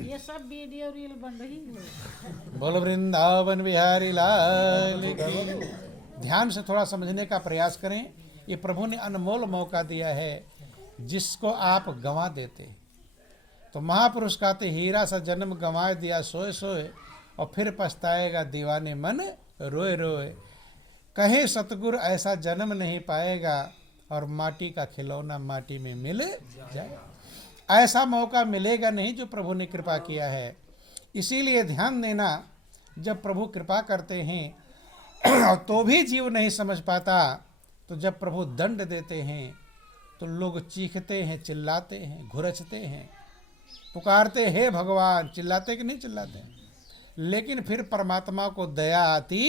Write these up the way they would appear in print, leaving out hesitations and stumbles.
ये सब video reel बन रही है। बोल वृंदावन बिहारी लाल की। ध्यान से थोड़ा समझने का प्रयास करें। ये प्रभु ने अनमोल मौका दिया है जिसको आप गंवा देते। तो महापुरुष कहते हीरा सा जन्म गंवा दिया सोए सोए, और फिर पछताएगा दीवाने मन रोए रोए। कहे सतगुरु ऐसा जन्म नहीं पाएगा, और माटी का खिलौना माटी में मिल जाए। ऐसा मौका मिलेगा नहीं जो प्रभु ने कृपा किया है। इसीलिए ध्यान देना, जब प्रभु कृपा करते हैं तो भी जीव नहीं समझ पाता, तो जब प्रभु दंड देते हैं तो लोग चीखते हैं, चिल्लाते हैं, घुरचते हैं, पुकारते हे भगवान, चिल्लाते कि नहीं चिल्लाते। लेकिन फिर परमात्मा को दया आती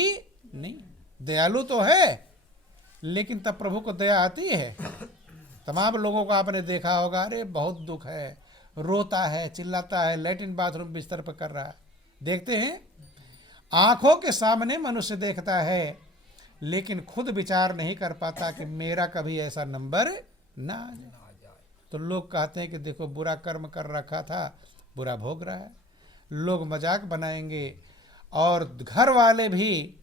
नहीं। दयालु तो है, लेकिन तब प्रभु को दया आती है। तमाम लोगों को आपने देखा होगा, अरे बहुत दुख है, रोता है, चिल्लाता है, लैट्रिन बाथरूम बिस्तर पर कर रहा है। देखते हैं, आंखों के सामने मनुष्य देखता है, लेकिन खुद विचार नहीं कर पाता कि मेरा कभी ऐसा नंबर ना आ जाए। तो लोग कहते हैं कि देखो बुरा कर्म कर रखा था, बुरा भोग रहा है। लोग मजाक बनाएंगे, और घर वाले भी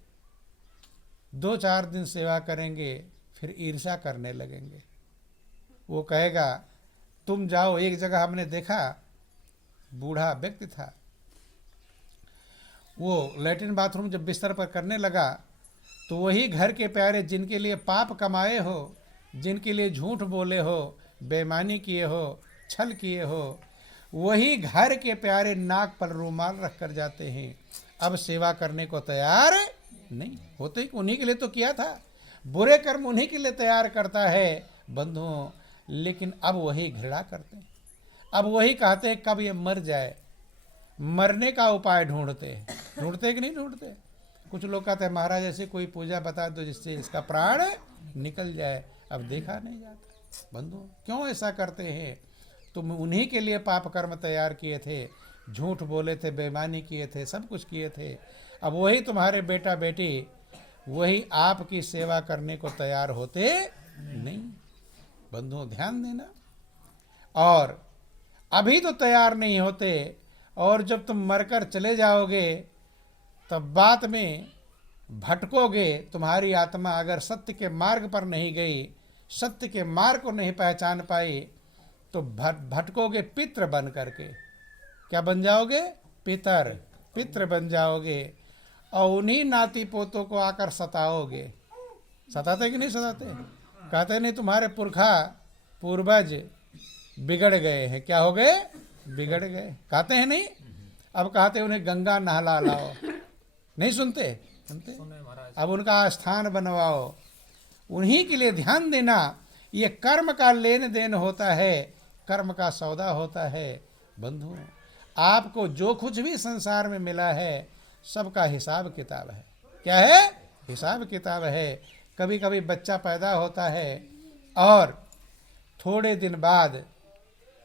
2-4 दिन सेवा करेंगे, फिर ईर्ष्या करने लगेंगे। वो कहेगा तुम जाओ। एक जगह हमने देखा, बूढ़ा व्यक्ति था, वो लैट्रिन बाथरूम जब बिस्तर पर करने लगा, तो वही घर के प्यारे जिनके लिए पाप कमाए हो, जिनके लिए झूठ बोले हो, बेईमानी किए हो, छल किए हो, वही घर के प्यारे नाक पर रूमाल रख कर जाते हैं। अब सेवा करने को तैयार नहीं होते। उन्हीं के लिए तो किया था, बुरे कर्म उन्हीं के लिए तैयार करता है बंधुओं। लेकिन अब वही घृणा करते हैं, अब वही कहते हैं कब ये मर जाए। मरने का उपाय ढूंढते कि नहीं ढूंढते। कुछ लोग कहते हैं महाराज ऐसे कोई पूजा बता दो जिससे इसका प्राण निकल जाए। अब देखा नहीं जाता। बंधु क्यों ऐसा करते हैं। तुम उन्हीं के लिए पाप कर्म तैयार किए थे, झूठ बोले थे, बेईमानी किए थे, सब कुछ किए थे। अब वही तुम्हारे बेटा बेटी वही आपकी सेवा करने को तैयार होते नहीं। बंधुओं ध्यान देना। और अभी तो तैयार नहीं होते, और जब तुम मरकर चले जाओगे तब बाद में भटकोगे। तुम्हारी आत्मा अगर सत्य के मार्ग पर नहीं गई, सत्य के मार्ग को नहीं पहचान पाई, तो भटकोगे पितृ बन करके। क्या बन जाओगे? पितृ बन जाओगे, और उन्हीं नाती पोतों को आकर सताओगे। सताते कि नहीं सताते? कहते नहीं तुम्हारे पुरखा पूर्वज बिगड़ गए हैं। क्या हो गए? बिगड़ गए। कहते हैं नहीं? अब कहते उन्हें गंगा नहला लाओ। नहीं सुनते? अब उनका स्थान बनवाओ। उन्हीं के लिए ध्यान देना। ये कर्म का लेन देन होता है, कर्म का सौदा होता है। बंधुओं आपको जो कुछ भी संसार में मिला है, सबका हिसाब किताब है। क्या है? हिसाब किताब है। कभी कभी बच्चा पैदा होता है और थोड़े दिन बाद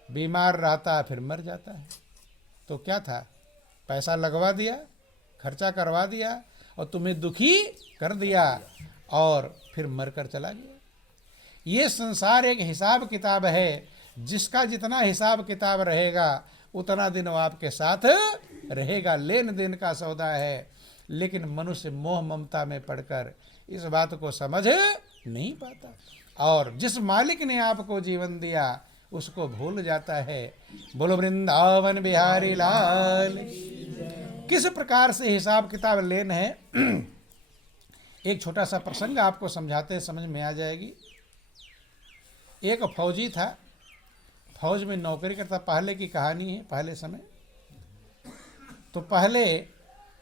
बीमार रहता है, फिर मर जाता है। तो क्या था? पैसा लगवा दिया, खर्चा करवा दिया, और तुम्हें दुखी कर दिया, और फिर मरकर चला गया। ये संसार एक हिसाब किताब है। जिसका जितना हिसाब किताब रहेगा, उतना दिन वो आपके साथ रहेगा। लेन देन का सौदा है। लेकिन मनुष्य मोह ममता में पड़कर इस बात को समझ नहीं पाता, और जिस मालिक ने आपको जीवन दिया उसको भूल जाता है। बोलो वृंदावन बिहारी लाल। किस प्रकार से हिसाब किताब लेन है, एक छोटा सा प्रसंग आपको समझाते हैं, समझ में आ जाएगी। एक फौजी था, फौज में नौकरी करता। पहले की कहानी है, पहले समय। तो पहले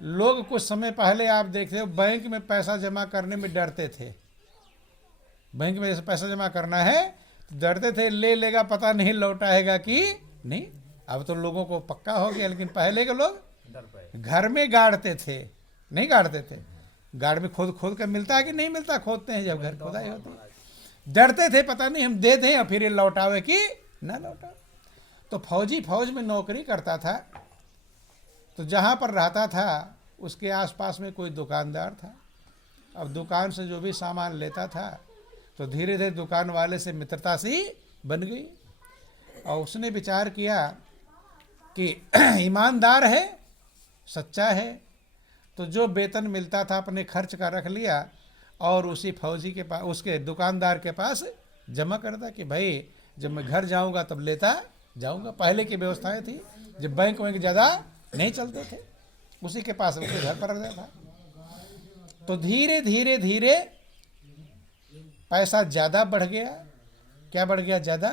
लोग कुछ समय पहले आप देखते हो बैंक में पैसा जमा करने में डरते थे। बैंक में जैसे पैसा जमा करना है तो डरते थे, ले लेगा पता नहीं लौटाएगा कि नहीं। अब तो लोगों को पक्का हो गया, लेकिन पहले के लोग घर में गाड़ते थे, नहीं गाड़ते थे। गाड़ में खोद कर मिलता है कि नहीं मिलता? खोदते हैं जब घर खोदाई होती है। डरते थे पता नहीं हम दे दें और फिर ये लौटावे कि ना लौटावे। तो फौजी फौज में नौकरी करता था, तो जहाँ पर रहता था उसके आसपास में कोई दुकानदार था। अब दुकान से जो भी सामान लेता था, तो धीरे धीरे दुकान वाले से मित्रता सी बन गई, और उसने विचार किया कि ईमानदार है, सच्चा है, तो जो वेतन मिलता था अपने खर्च का रख लिया और उसी फौजी के पास, उसके दुकानदार के पास जमा करता कि भाई जब मैं घर जाऊंगा तब लेता जाऊंगा। पहले की व्यवस्थाएं थी जब बैंक वैंक ज़्यादा नहीं चलते थे, उसी के पास उसके घर पर रख जाता। तो धीरे धीरे धीरे पैसा ज़्यादा बढ़ गया। क्या बढ़ गया? ज़्यादा।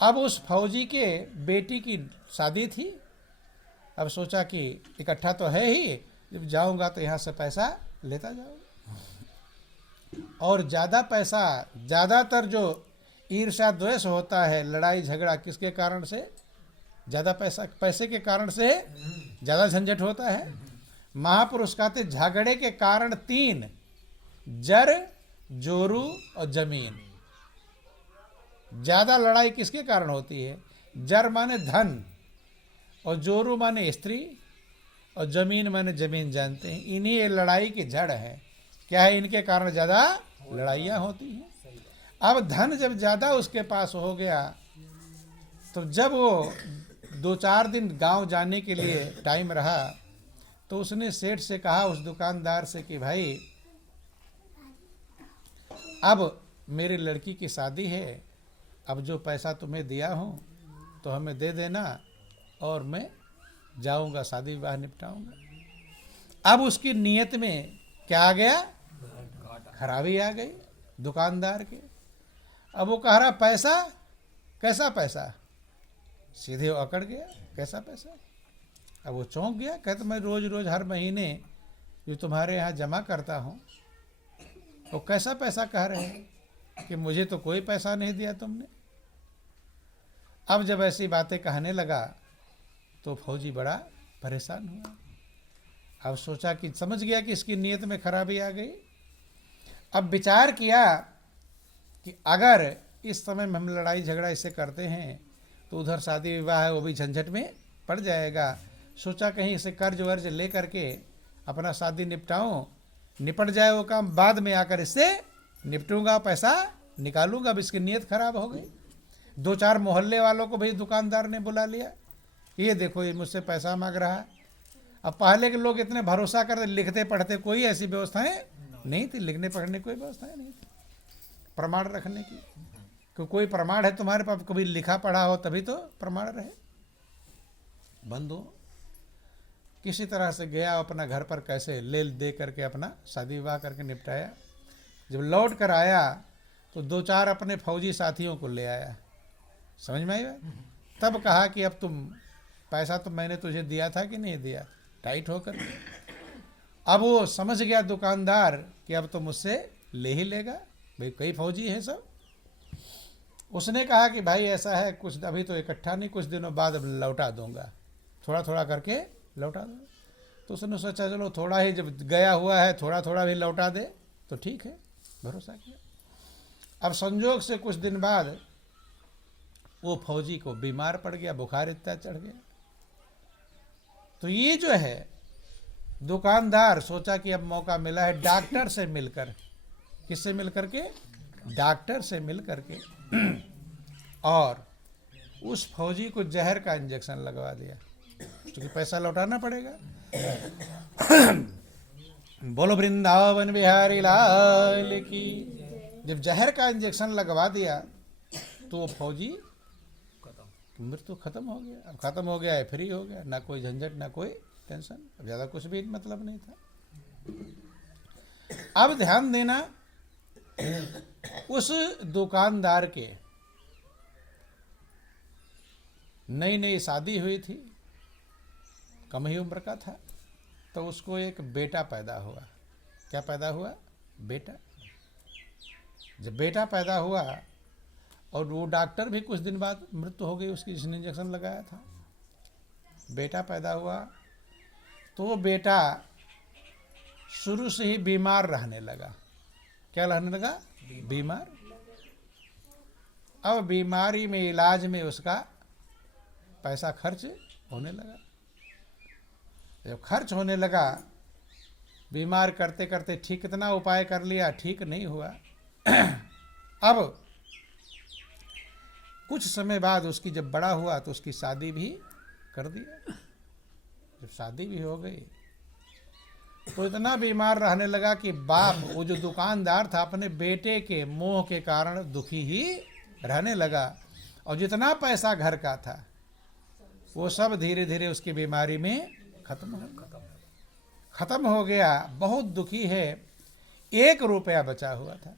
अब उस फौजी के बेटी की शादी थी। अब सोचा कि इकट्ठा तो है ही, जब जाऊंगा तो यहाँ से पैसा लेता जाऊंगा। और ज़्यादा पैसा, ज़्यादातर जो ईर्ष्या द्वेष होता है, लड़ाई झगड़ा, किसके कारण से? ज़्यादा पैसा, पैसे के कारण से ज़्यादा झंझट होता है। महापुरुष कहते झगड़े के कारण 3, जर, जोरू और जमीन। ज़्यादा लड़ाई किसके कारण होती है? जर माने धन, और जोरू माने स्त्री, और जमीन माने जमीन। जानते हैं इन्हीं ये लड़ाई की जड़ है। क्या है? इनके कारण ज़्यादा लड़ाइयाँ होती हैं। अब धन जब ज़्यादा उसके पास हो गया, तो जब वो 2-4 दिन गांव जाने के लिए टाइम रहा, तो उसने सेठ से कहा, उस दुकानदार से, कि भाई अब मेरी लड़की की शादी है, अब जो पैसा तुम्हें दिया हूँ तो हमें दे देना और मैं जाऊँगा, शादी विवाह निपटाऊँगा। अब उसकी नीयत में क्या आ गया? खराबी आ गई दुकानदार के। अब वो कह रहा पैसा, कैसा पैसा? सीधे वो अकड़ गया, कैसा पैसा? अब वो चौंक गया, कहते मैं रोज़ रोज़ हर महीने जो तुम्हारे यहाँ जमा करता हूँ, वो कैसा पैसा कह रहे हैं कि मुझे तो कोई पैसा नहीं दिया तुमने। अब जब ऐसी बातें कहने लगा तो फौजी बड़ा परेशान हुआ। अब सोचा कि, समझ गया कि इसकी नीयत में खराबी आ गई। अब विचार किया कि अगर इस समय में हम लड़ाई झगड़ा इससे करते हैं तो उधर शादी विवाह है वो भी झंझट में पड़ जाएगा। सोचा कहीं इसे कर्ज वर्ज ले करके अपना शादी निपटाऊं, निपट जाए वो काम, बाद में आकर इससे निपटूंगा, पैसा निकालूंगा। अब इसकी नीयत खराब हो गई। 2-4 मोहल्ले वालों को भी दुकानदार ने बुला लिया, ये देखो ये मुझसे पैसा मांग रहा है। अब पहले के लोग इतने भरोसा करते, लिखते पढ़ते कोई ऐसी व्यवस्थाएं नहीं थी, लिखने पढ़ने कोई व्यवस्थाएं नहीं थी प्रमाण रखने की। कोई प्रमाण है तुम्हारे पास, कभी लिखा पढ़ा हो तभी तो प्रमाण रहे। बंद हो, किसी तरह से गया अपना घर पर, कैसे ले दे करके अपना शादी विवाह करके निपटाया। जब लौट कर आया तो 2-4 अपने फौजी साथियों को ले आया। समझ में आई बात? तब कहा कि अब तुम पैसा तो मैंने तुझे दिया था कि नहीं दिया, टाइट होकर। अब वो समझ गया दुकानदार कि अब तो मुझसे ले ही लेगा, भाई कई फौजी हैं सब। उसने कहा कि भाई ऐसा है, कुछ अभी तो इकट्ठा नहीं, कुछ दिनों बाद अब लौटा दूंगा, थोड़ा थोड़ा करके लौटा दूंगा। तो उसने सोचा चलो थोड़ा ही जब गया हुआ है, थोड़ा थोड़ा भी लौटा दे तो ठीक है, भरोसा किया। अब संजोग से कुछ दिन बाद वो फौजी को बीमार पड़ गया, बुखार इतना चढ़ गया। तो ये जो है दुकानदार सोचा कि अब मौका मिला है डॉक्टर से मिलकर, किससे मिलकर के? डॉक्टर से मिलकर के, और उस फौजी को जहर का इंजेक्शन लगवा दिया, क्योंकि पैसा लौटाना पड़ेगा। बोलो वृंदावन बिहारी लाल की। जब जहर का इंजेक्शन लगवा दिया तो वो फौजी मृत्यु खत्म हो गया। अब खत्म हो गया है, फ्री हो गया, ना कोई झंझट ना कोई टेंशन, अब ज़्यादा कुछ भी मतलब नहीं था। अब ध्यान देना, उस दुकानदार के नई नई शादी हुई थी, कम ही उम्र का था, तो उसको एक बेटा पैदा हुआ। क्या पैदा हुआ? बेटा। जब बेटा पैदा हुआ और वो डॉक्टर भी कुछ दिन बाद मृत्यु हो गई उसकी, जिसने इंजेक्शन लगाया था। बेटा पैदा हुआ तो वो बेटा शुरू से ही बीमार रहने लगा। क्या रहने लगा? बीमार। अब बीमारी में, इलाज में उसका पैसा खर्च होने लगा। जब खर्च होने लगा, बीमार करते करते ठीक, कितना उपाय कर लिया, ठीक नहीं हुआ। अब कुछ समय बाद उसकी जब बड़ा हुआ तो उसकी शादी भी कर दिया। जब शादी भी हो गई तो इतना बीमार रहने लगा कि बाप, वो जो दुकानदार था, अपने बेटे के मोह के कारण दुखी ही रहने लगा, और जितना पैसा घर का था वो सब धीरे धीरे उसकी बीमारी में खत्म हो गया। बहुत दुखी है। 1 रुपया बचा हुआ था।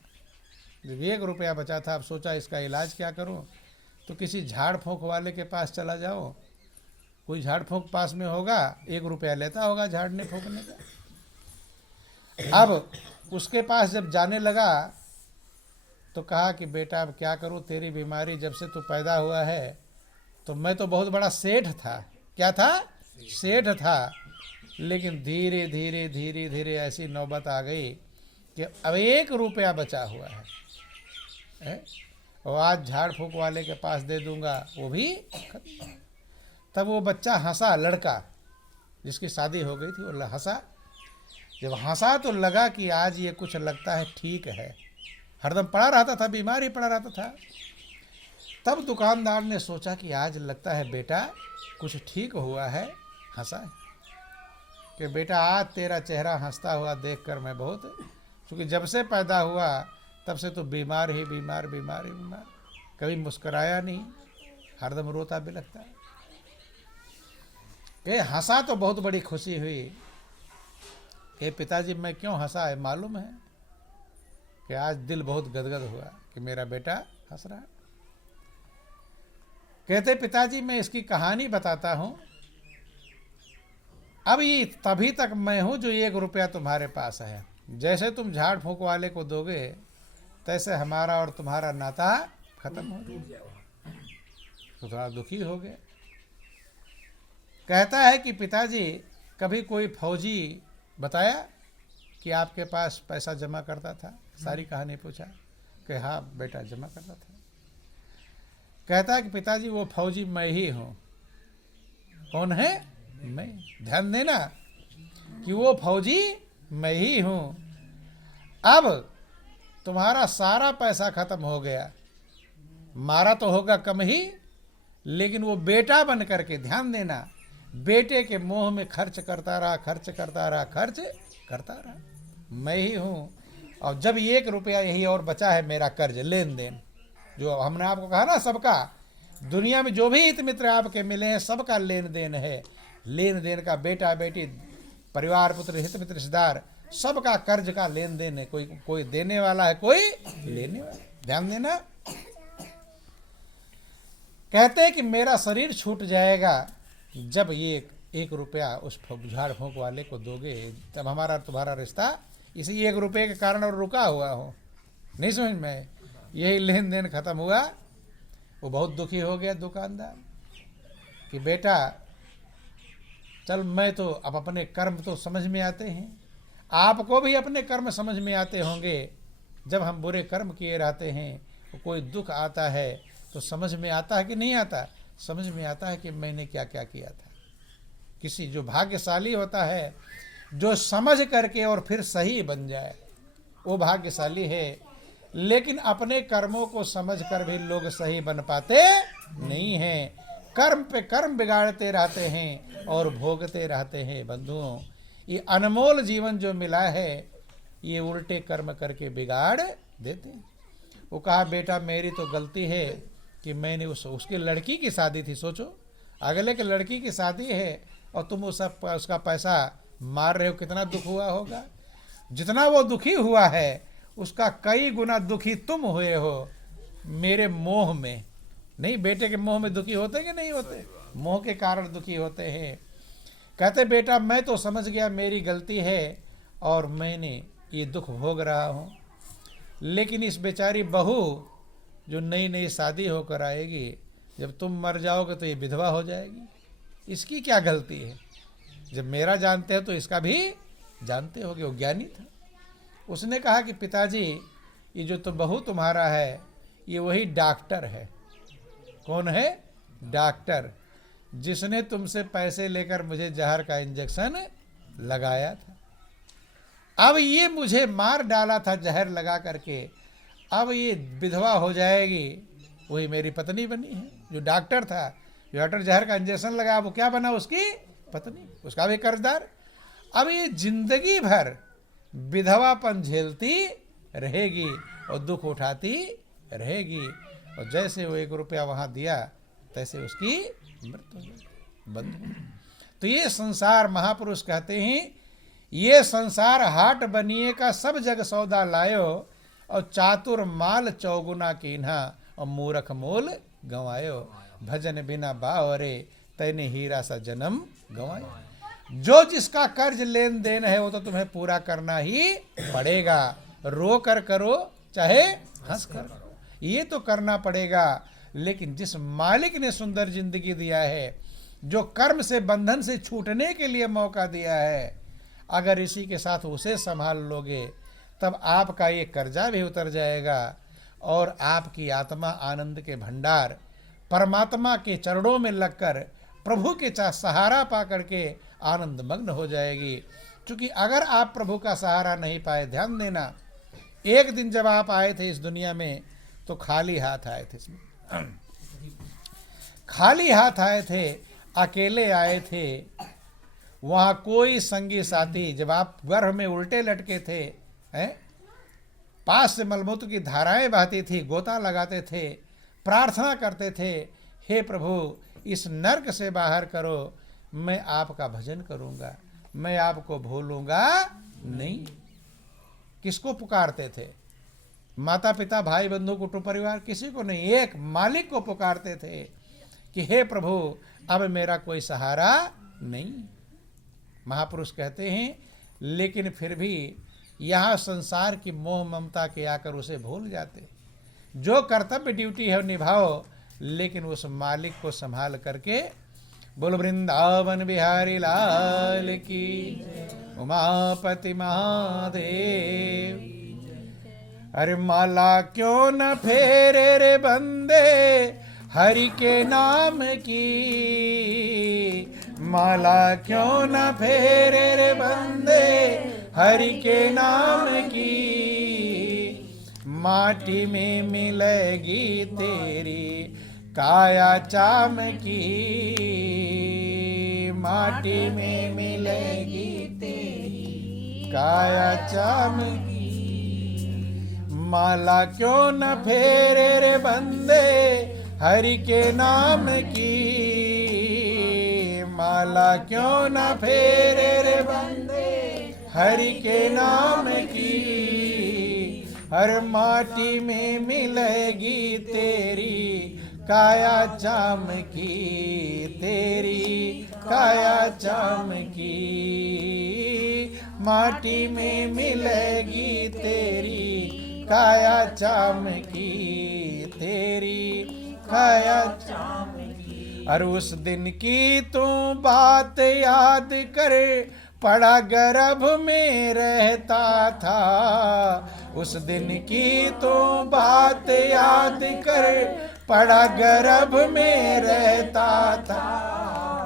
जब 1 रुपया बचा था, अब सोचा इसका इलाज क्या करूं, तो किसी झाड़ फूंक वाले के पास चला जाओ। कोई झाड़ फूंक पास में होगा, 1 रुपया लेता होगा झाड़ने फूंकने का। अब उसके पास जब जाने लगा तो कहा कि बेटा अब क्या करूं, तेरी बीमारी जब से तू पैदा हुआ है, तो मैं तो बहुत बड़ा सेठ था। क्या था? सेठ था। लेकिन धीरे धीरे धीरे धीरे ऐसी नौबत आ गई कि अब 1 रुपया बचा हुआ है, और आज झाड़ फूंक वाले के पास दे दूंगा, वो भी खत्म। तब वो बच्चा हंसा, लड़का जिसकी शादी हो गई थी, वो हंसा। जब हंसा तो लगा कि आज ये कुछ लगता है ठीक है। हरदम पड़ा रहता था, बीमार ही पड़ा रहता था। तब दुकानदार ने सोचा कि आज लगता है बेटा कुछ ठीक हुआ है, हंसा है कि बेटा आज तेरा चेहरा हंसता हुआ देखकर मैं बहुत, क्योंकि जब से पैदा हुआ तब से तो बीमार ही बीमार, बीमार ही बीमार, कभी मुस्कुराया नहीं, हरदम रोता बिलखता है। कि हंसा तो बहुत बड़ी खुशी हुई कि पिताजी मैं क्यों हंसा है मालूम है? कि आज दिल बहुत गदगद हुआ कि मेरा बेटा हंस रहा है। कहते पिताजी मैं इसकी कहानी बताता हूं। अब ये तभी तक मैं हूं जो 1 रुपया तुम्हारे पास है। जैसे तुम झाड़ फूंक वाले को दोगे तैसे हमारा और तुम्हारा नाता खत्म हो गया। तो थोड़ा दुखी हो गए। कहता है कि पिताजी कभी कोई फौजी बताया कि आपके पास पैसा जमा करता था? सारी कहानी पूछा कि हाँ बेटा जमा करता था। कहता है कि पिताजी वो फौजी मैं ही हूं। कौन है? मैं। ध्यान देना कि वो फौजी मैं ही हूं। अब तुम्हारा सारा पैसा खत्म हो गया, मारा तो होगा कम ही, लेकिन वो बेटा बन करके, ध्यान देना, बेटे के मोह में खर्च करता रहा, खर्च करता रहा, खर्च करता रहा। मैं ही हूं। और जब 1 रुपया यही और बचा है मेरा कर्ज, लेन देन, जो हमने आपको कहा ना, सबका दुनिया में जो भी हित मित्र आपके मिले हैं सबका लेन देन है। लेन देन का, बेटा बेटी, परिवार, पुत्र, हित मित्र, रिश्तेदार, सबका कर्ज का लेन देन है। कोई देने वाला है, कोई लेने वाला। ध्यान देना। कहते हैं कि मेरा शरीर छूट जाएगा जब ये 1 रुपया उस झाड़ फूंक वाले को दोगे, तब हमारा तुम्हारा रिश्ता इसी 1 रुपये के कारण और रुका हुआ हो। नहीं समझ में? यही लेन देन खत्म हुआ। वो बहुत दुखी हो गया दुकानदार कि बेटा चल, मैं तो अब अपने कर्म तो समझ में आते हैं, आपको भी अपने कर्म समझ में आते होंगे। जब हम बुरे कर्म किए रहते हैं, कोई दुख आता है तो समझ में आता है कि नहीं आता? समझ में आता है कि मैंने क्या क्या किया था। किसी जो भाग्यशाली होता है, जो समझ करके और फिर सही बन जाए, वो भाग्यशाली है। लेकिन अपने कर्मों को समझकर भी लोग सही बन पाते नहीं हैं। कर्म पे कर्म बिगाड़ते रहते हैं और भोगते रहते हैं। बंधुओं, ये अनमोल जीवन जो मिला है, ये उल्टे कर्म करके बिगाड़ देते हैं। वो कहा बेटा मेरी तो गलती है कि मैंने उसकी लड़की की शादी थी, सोचो अगले के लड़की की शादी है और तुम उसका पैसा मार रहे हो, कितना दुख हुआ होगा। जितना वो दुखी हुआ है उसका कई गुना दुखी तुम हुए हो मेरे मोह में। नहीं, बेटे के मोह में दुखी होते कि नहीं होते? मोह के कारण दुखी होते हैं। कहते बेटा मैं तो समझ गया मेरी गलती है और मैंने ये दुख भोग रहा हूँ, लेकिन इस बेचारी बहू जो नई नई शादी होकर आएगी, जब तुम मर जाओगे तो ये विधवा हो जाएगी, इसकी क्या गलती है? जब मेरा जानते हो तो इसका भी जानते होगे। वो ज्ञानी था। उसने कहा कि पिताजी ये जो तो बहू तुम्हारा है ये वही डॉक्टर है। कौन है? डॉक्टर, जिसने तुमसे पैसे लेकर मुझे जहर का इंजेक्शन लगाया था। अब ये मुझे मार डाला था जहर लगा करके, अब ये विधवा हो जाएगी, वही मेरी पत्नी बनी है। जो डॉक्टर था, जो डॉक्टर जहर का इंजेक्शन लगा, वो क्या बना? उसकी पत्नी, उसका भी कर्जदार। अब ये जिंदगी भर विधवापन झेलती रहेगी और दुख उठाती रहेगी, और जैसे वो 1 रुपया वहाँ दिया तैसे उसकी मृत्यु हो गई, बंद हो गई। तो ये संसार, महापुरुष कहते हैं, ये संसार हाट बनिए का सब जग सौदा लायो, और चातुर माल चौगुना कीन्हा, और मूर्ख मोल गंवायो। भजन बिना बावरे तैने हीरा सा जन्म गंवायो। जो जिसका कर्ज लेन देन है वो तो तुम्हें पूरा करना ही पड़ेगा। रो कर करो चाहे हंस कर करो, ये तो करना पड़ेगा। लेकिन जिस मालिक ने सुंदर जिंदगी दिया है, जो कर्म से बंधन से छूटने के लिए मौका दिया है, अगर इसी के साथ उसे संभाल लोगे तब आपका ये कर्जा भी उतर जाएगा और आपकी आत्मा आनंद के भंडार परमात्मा के चरणों में लगकर प्रभु के सहारा पा करके आनंद मग्न हो जाएगी। क्योंकि अगर आप प्रभु का सहारा नहीं पाए, ध्यान देना, एक दिन जब आप आए थे इस दुनिया में तो खाली हाथ आए थे, इसमें खाली हाथ आए थे, अकेले आए थे, वहाँ कोई संगी साथी। जब आप गर्भ में उल्टे लटके थे, हैं, पास से मलमूत्र की धाराएं बहती थी, गोता लगाते थे, प्रार्थना करते थे, हे प्रभु इस नर्क से बाहर करो, मैं आपका भजन करूंगा, मैं आपको भूलूंगा नहीं। किसको पुकारते थे? माता पिता, भाई बंधु, कुटुंब परिवार, किसी को नहीं, एक मालिक को पुकारते थे कि हे प्रभु अब मेरा कोई सहारा नहीं। महापुरुष कहते हैं, लेकिन फिर भी यहाँ संसार की मोह ममता के आकर उसे भूल जाते। जो कर्तव्य ड्यूटी है निभाओ, लेकिन उस मालिक को संभाल करके। बोल वृंदावन बिहारी लाल की, उमापति महादेव। अरे माला क्यों न फेरे रे बंदे हरि के नाम की, माला क्यों न फेरे रे बंदे हरि के नाम की। माटी में मिलेगी तेरी काया चाम की, माटी में मिलेगी तेरी काया चाम की। माला क्यों न फेरे रे बंदे हरि के नाम की, माला क्यों न फेरे रे बंदे हरि के नाम की। हर माटी में मिलेगी तेरी काया चाम की, तेरी काया चाम की। माटी में मिलेगी तेरी काया चाम की, तेरी काया चाम की। और उस दिन की तू बात याद कर, पड़ा गर्भ में रहता था। उस दिन की तो बात याद कर, पड़ा गर्भ में रहता था।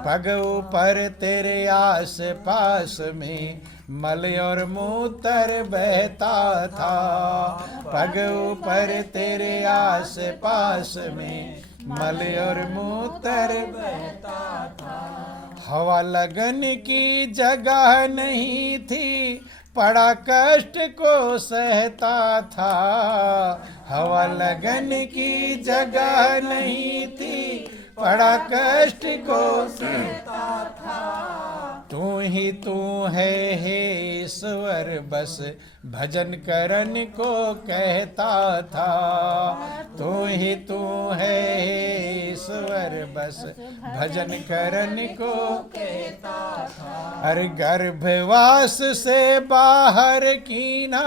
पग ऊपर तेरे आस पास में मल और मूत्र बहता था। पग ऊपर तेरे आस पास में मल और मूत्र बहता था। हवा लगन की जगह नहीं थी, पड़ा कष्ट को सहता था। हवा लगन की जगह नहीं थी, पड़ा कष्ट को सहता था। तू ही तू है हे ईश्वर, बस भजन करन को कहता था। तू ही तू है हे ईश्वर, बस भजन करन को कहता था। हर गर्भवास से बाहर कीना,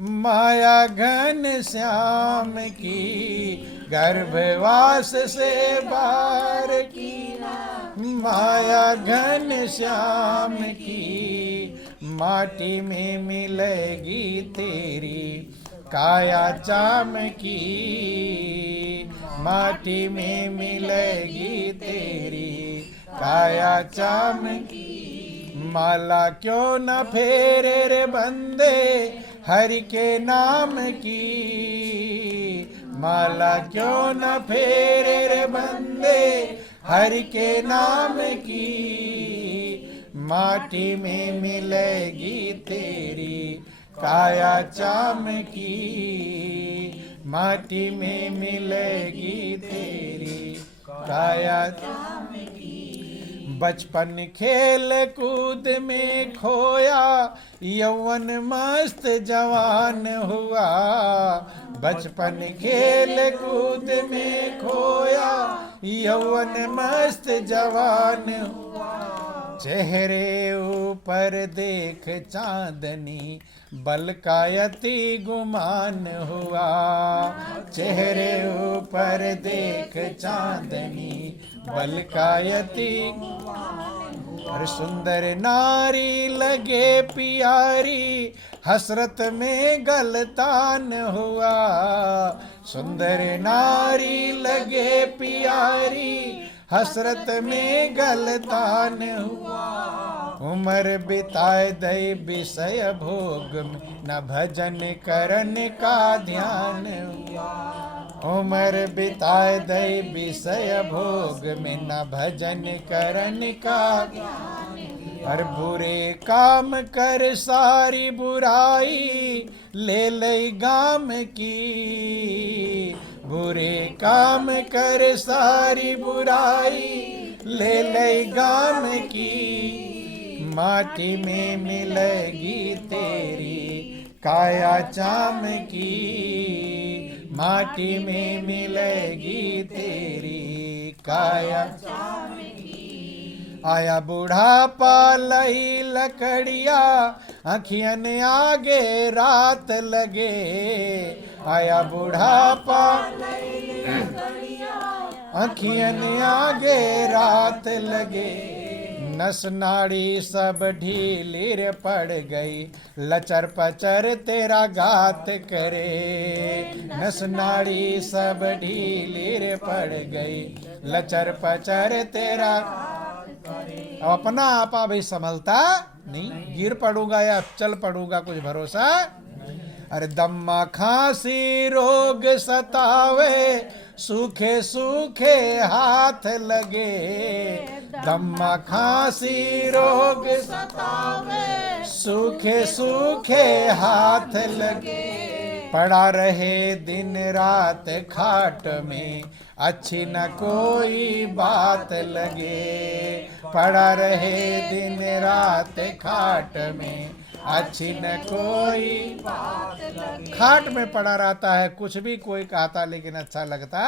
माया घन श्याम की। गर्भवास से बाहर कीना, माया घन श्याम की। माटी में मिलेगी तेरी काया चाम की, माटी में मिलेगी तेरी काया चाम की। माला क्यों न फेरे रे बंदे हरि के नाम की, माला क्यों न फेरे रे बंदे हरि के नाम की, माटी में मिलेगी तेरी काया चाम की, माटी में मिलेगी तेरी काया चाम की। बचपन खेल कूद में खोया यौवन मस्त जवान हुआ, बचपन खेल कूद में खोया यौवन मस्त जवान हुआ, चेहरे ऊपर देख चांदनी बल का यति गुमान हुआ, चेहरे ऊपर देख चांदनी बल का यति, और सुंदर नारी लगे प्यारी हसरत में गलतान हुआ, सुंदर नारी लगे प्यारी हसरत में गलतान हुआ, उम्र बिताए दई विषय भोग में न भजन करन का ध्यान हुआ, उम्र बिताए दई विषय भोग में न भजन करन का, और बुरे काम कर सारी बुराई ले लई गाम की, बुरे काम कर सारी बुराई ले लई गाम की, माटी में मिलेगी तेरी काया चाम की, माटी में मिलेगी तेरी काया चाम की। आया बुढ़ापा लही लकड़िया अखियन आगे रात लगे, आया बुढ़ापा अखियन आगे रात लगे, नस नाड़ी सब ढीली रे पड़ गई लचर पचर तेरा घात करे, नस नाड़ी सब ढीली रे पड़ गई लचर पचर तेरा, अपना आपा भी संभलता नहीं, गिर पड़ूंगा या चल पड़ूंगा कुछ भरोसा। अरे दम्मा खांसी रोग सतावे सूखे सूखे हाथ लगे, दम्मा खांसी रोग सतावे सूखे सूखे हाथ लगे, पड़ा रहे दिन रात खाट में अच्छी न कोई बात लगे, पड़ा रहे दिन रात खाट में अच्छी न कोई बात लगे, खाट में पड़ा रहता है कुछ भी कोई कहता लेकिन अच्छा लगता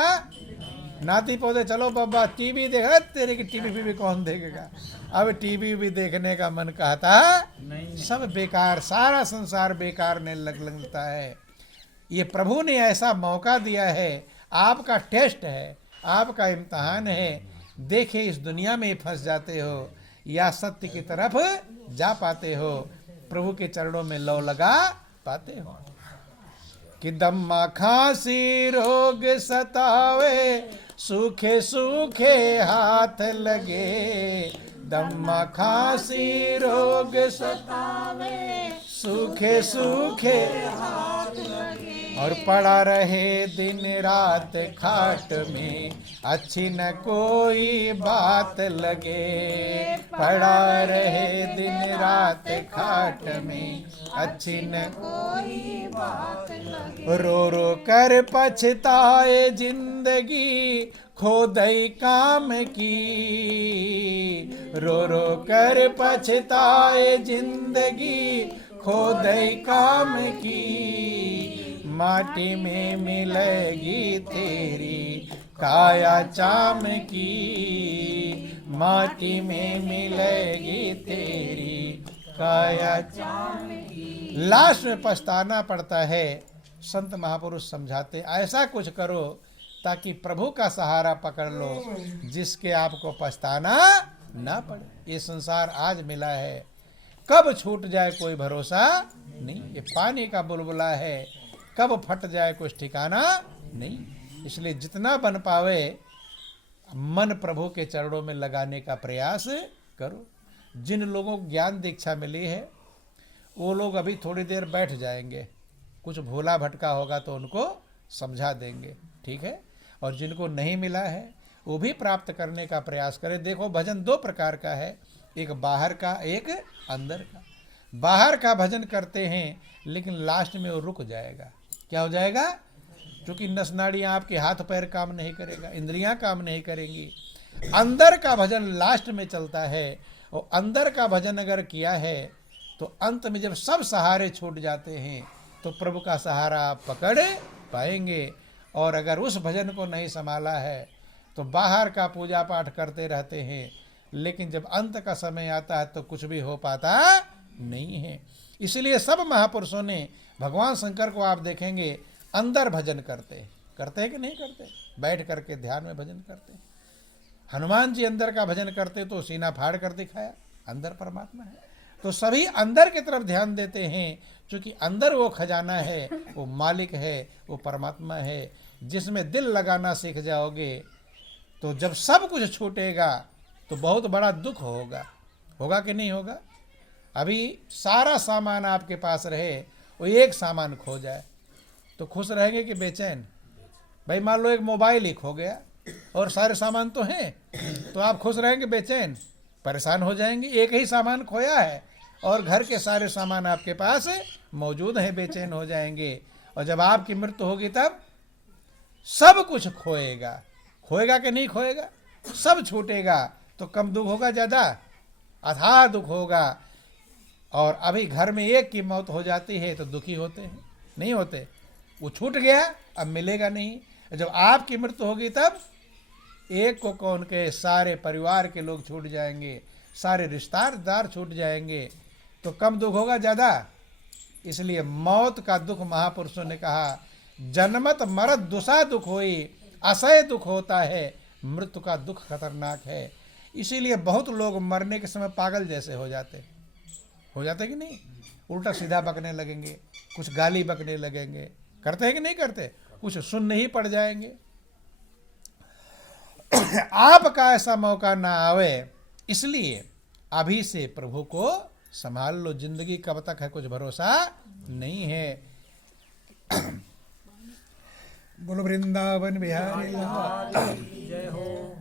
नाती पौधे चलो बाबा टीवी देखा, तेरे की टीवी भी कौन देखेगा, अब टीवी भी देखने का मन कहता नहीं, सब बेकार, सारा संसार बेकार ने लगता है। ये प्रभु ने ऐसा मौका दिया है, आपका टेस्ट है, आपका इम्तहान है, देखे इस दुनिया में फंस जाते हो या सत्य की तरफ जा पाते हो, प्रभु के चरणों में लौ लगा पाते हो। कि दम्मा खांसी रोग सतावे सूखे सूखे हाथ लगे, दम्मा खांसी रोग सतावे सूखे सूखे हाथ लगे, और पड़ा रहे दिन रात खाट में अच्छी न कोई बात लगे, पड़ा रहे दिन रात खाट में अच्छी न कोई बात लगे, रो रो कर पछताए जिंदगी खो दई काम की, रो रो कर पछताए जिंदगी खो दई काम की, माटी में मिलेगी तेरी काया चाम की, माटी में मिलेगी तेरी काया चाम की। लास्ट में पछताना पड़ता है। संत महापुरुष समझाते ऐसा कुछ करो ताकि प्रभु का सहारा पकड़ लो जिसके आपको पछताना ना पड़े। ये संसार आज मिला है, कब छूट जाए कोई भरोसा नहीं। ये पानी का बुलबुला है, कब फट जाए कुछ ठिकाना नहीं। इसलिए जितना बन पावे मन प्रभु के चरणों में लगाने का प्रयास करो। जिन लोगों को ज्ञान दीक्षा मिली है वो लोग अभी थोड़ी देर बैठ जाएंगे, कुछ भोला भटका होगा तो उनको समझा देंगे, ठीक है। और जिनको नहीं मिला है वो भी प्राप्त करने का प्रयास करें। देखो भजन दो प्रकार का है, एक बाहर का, एक अंदर का। बाहर का भजन करते हैं लेकिन लास्ट में वो रुक जाएगा। क्या हो जाएगा? क्योंकि नस नाड़ियाँ आपके हाथ पैर काम नहीं करेगा, इंद्रियां काम नहीं करेंगी। अंदर का भजन लास्ट में चलता है। और अंदर का भजन अगर किया है तो अंत में जब सब सहारे छूट जाते हैं तो प्रभु का सहारा आप पकड़ पाएंगे। और अगर उस भजन को नहीं संभाला है तो बाहर का पूजा पाठ करते रहते हैं, लेकिन जब अंत का समय आता है तो कुछ भी हो पाता नहीं है। इसलिए सब महापुरुषों ने, भगवान शंकर को आप देखेंगे अंदर भजन करते हैं कि नहीं करते? बैठ करके ध्यान में भजन करते हैं। हनुमान जी अंदर का भजन करते तो सीना फाड़ कर दिखाया, अंदर परमात्मा है। तो सभी अंदर की तरफ ध्यान देते हैं, क्योंकि अंदर वो खजाना है, वो मालिक है, वो परमात्मा है। जिसमें दिल लगाना सीख जाओगे तो जब सब कुछ छूटेगा तो बहुत बड़ा दुख होगा। होगा कि नहीं होगा? अभी सारा सामान आपके पास रहे, वो एक सामान खो जाए तो खुश रहेंगे कि बेचैन? भाई मान लो एक मोबाइल ही खो गया और सारे सामान तो हैं, तो आप खुश रहेंगे बेचैन? परेशान हो जाएंगे। एक ही सामान खोया है और घर के सारे सामान आपके पास मौजूद हैं, बेचैन हो जाएंगे। और जब आपकी मृत्यु होगी तब सब कुछ खोएगा। खोएगा कि नहीं खोएगा? सब छूटेगा तो कम दुख होगा, ज़्यादा? अथाह दुख होगा। और अभी घर में एक की मौत हो जाती है तो दुखी होते हैं, नहीं होते? वो छूट गया, अब मिलेगा नहीं। जब आपकी मृत्यु होगी तब एक को कौन के सारे परिवार के लोग छूट जाएंगे, सारे रिश्तेदार छूट जाएंगे, तो कम दुख होगा, ज़्यादा? इसलिए मौत का दुख महापुरुषों ने कहा, जन्मत मरत दुसा दुख होई, असह्य दुख होता है, मृत्यु का दुख खतरनाक है। इसीलिए बहुत लोग मरने के समय पागल जैसे हो जाते कि नहीं? उल्टा सीधा बकने लगेंगे, कुछ गाली बकने लगेंगे, करते हैं कि नहीं करते? कुछ सुनने ही पड़ जाएंगे। आपका ऐसा मौका ना आवे, इसलिए अभी से प्रभु को संभाल लो। जिंदगी कब तक है कुछ भरोसा नहीं है। बोलो वृंदावन बिहारी लाल जय हो।